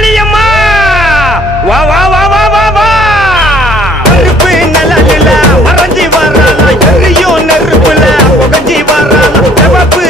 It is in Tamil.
காளியம்மா வா வா வா வா வா வா நெருப்பு நிழலில மறைஞ்சி வராளா எரியும் நெருப்புல புகஞ்சி வராளா சிவப்பு